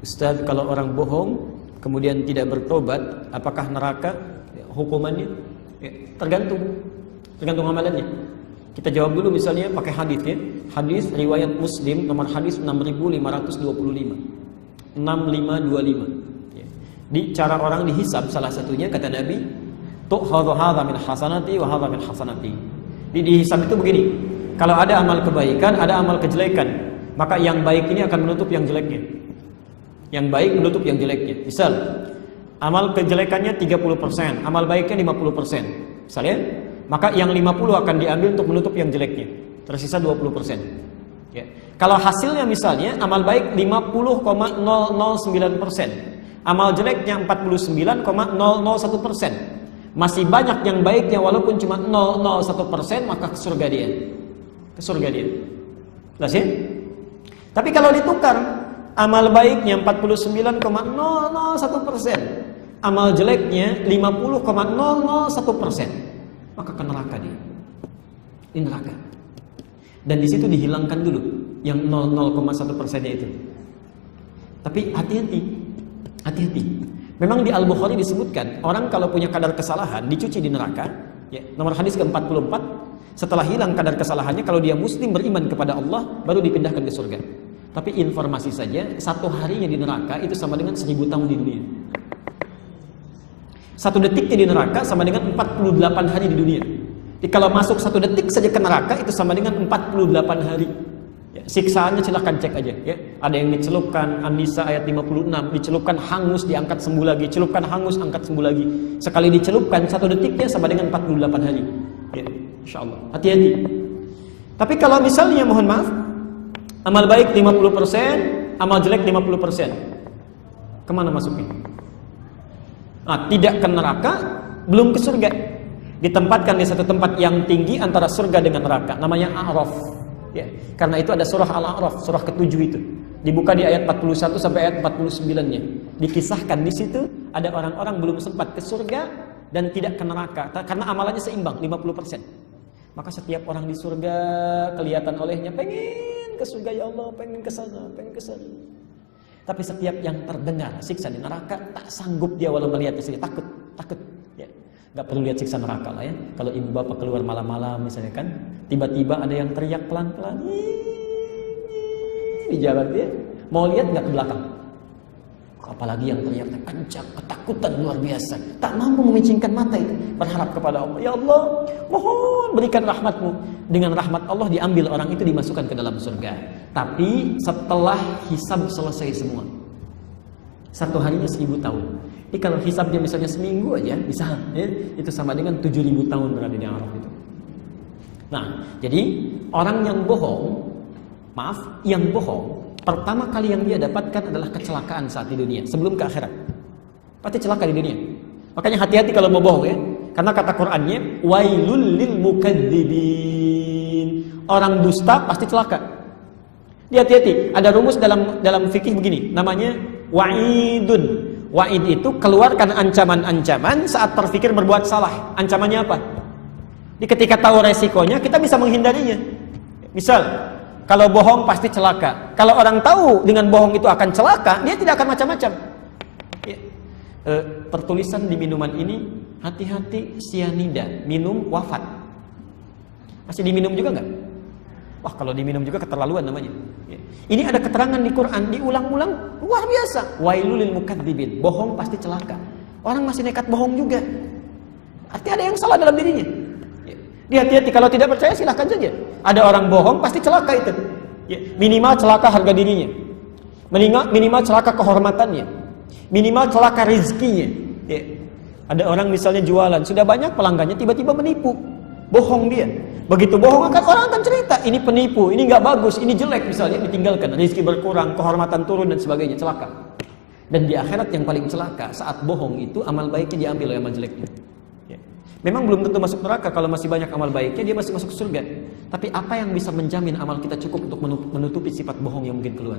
Ustaz, kalau orang bohong kemudian tidak bertobat, apakah neraka hukumannya? Ya, tergantung amalannya. Kita jawab dulu misalnya pakai hadis ya. Hadis riwayat Muslim nomor hadis 6525. 6525. Ya. Di cara orang dihisab salah satunya kata Nabi, tu'khadhu hadza min hasanati wa hadza min hasanati. Dihisab itu begini. Kalau ada amal kebaikan, ada amal kejelekan, maka yang baik ini akan menutup yang jeleknya. Yang baik menutup yang jeleknya. Misal, amal kejelekannya 30%, amal baiknya 50%. Misalnya, maka yang 50 akan diambil untuk menutup yang jeleknya. Tersisa 20%. Ya. Kalau hasilnya misalnya amal baik 50,009%, amal jeleknya 49,001%. Masih banyak yang baiknya walaupun cuma 001%, maka ke surga dia. Ke surga dia. Jelas ya? Tapi kalau ditukar, amal baiknya 49,001%, amal jeleknya 50,001%, maka ke neraka dia. Di neraka. Dan di situ dihilangkan dulu yang 0,1%-nya itu. Tapi hati-hati. Memang di Al-Bukhari disebutkan orang kalau punya kadar kesalahan dicuci di neraka. Ya, nomor hadis ke-44. Setelah hilang kadar kesalahannya, kalau dia muslim beriman kepada Allah, baru dipindahkan ke surga. Tapi informasi saja, 1 harinya di neraka itu sama dengan 1000 tahun di dunia. 1 detiknya di neraka sama dengan 48 hari di dunia. Jadi kalau masuk 1 detik saja ke neraka itu sama dengan 48 hari. Ya, siksaannya silahkan cek aja. Ya. Ada yang dicelupkan, An-Nisa ayat 56, dicelupkan hangus, diangkat sembuh lagi, celupkan hangus, angkat sembuh lagi. Sekali dicelupkan 1 detiknya sama dengan 48 hari. Ya, insya Allah. Hati-hati. Tapi kalau misalnya mohon maaf, amal baik 50%, amal jelek 50%, kemana masuknya? Nah, tidak ke neraka, belum ke surga. Ditempatkan di satu tempat yang tinggi antara surga dengan neraka, namanya A'raf. Ya, karena itu ada surah Al-A'raf, surah ke-7 itu. Dibuka di ayat 41 sampai ayat 49-nya. Dikisahkan di situ ada orang-orang belum sempat ke surga dan tidak ke neraka karena amalannya seimbang 50%. Maka setiap orang di surga kelihatan olehnya pengen ke surga, ya Allah, pengen ke sana, pengen ke sana. Tapi setiap yang terdengar siksa di neraka tak sanggup dia walau melihatnya sendiri, takut. Ya. Gak perlu lihat siksa neraka lah ya. Kalau ibu bapak keluar malam-malam misalnya kan, tiba-tiba ada yang teriak pelan-pelan di jalan dia, mau lihat nggak ke belakang? Apalagi yang teriak kencang, ketakutan luar biasa, tak mampu memicingkan mata itu, berharap kepada Allah, ya Allah, mohon berikan rahmatmu. Dengan rahmat Allah diambil orang itu, dimasukkan ke dalam surga. Tapi setelah hisab selesai semua, 1 harinya 1000 tahun. Jadi kalau hisabnya misalnya seminggu aja, bisa ya, itu sama dengan 7000 tahun berada di Araf itu. Nah, jadi orang yang bohong, yang bohong, pertama kali yang dia dapatkan adalah kecelakaan saat di dunia, sebelum ke akhirat. Pasti celaka di dunia. Makanya hati-hati kalau mau bohong ya. Karena kata Qur'annya, wailul lil mukadzibin. Orang dusta pasti celaka. Dia hati-hati. Ada rumus dalam fikih begini, namanya wa'idun. Wa'id itu keluarkan ancaman-ancaman saat terfikir berbuat salah. Ancamannya apa? Ketika tahu resikonya, kita bisa menghindarinya. Misal, kalau bohong pasti celaka. Kalau orang tahu dengan bohong itu akan celaka, dia tidak akan macam-macam. Ya. Tertulisan di minuman ini, hati-hati sianida, minum wafat. Masih diminum juga nggak? Wah, kalau diminum juga keterlaluan namanya. Ya. Ini ada keterangan di Quran, diulang-ulang, luar biasa. Wailul lil mukadzibin, bohong pasti celaka. Orang masih nekat bohong juga. Artinya ada yang salah dalam dirinya. Dia hati-hati, kalau tidak percaya silahkan saja. Ada orang bohong pasti celaka itu. Ya, minimal celaka harga dirinya. Minimal celaka kehormatannya. Minimal celaka rezekinya. Ya. Ada orang misalnya jualan, sudah banyak pelanggannya, tiba-tiba menipu. Bohong dia. Begitu bohong orang akan cerita, ini penipu, ini nggak bagus, ini jelek misalnya, ditinggalkan, rezeki berkurang, kehormatan turun dan sebagainya, celaka. Dan di akhirat yang paling celaka saat bohong itu amal baiknya diambil oleh amal jeleknya. Memang belum tentu masuk neraka, kalau masih banyak amal baiknya dia masih masuk surga. Tapi apa yang bisa menjamin amal kita cukup untuk menutupi sifat bohong yang mungkin keluar?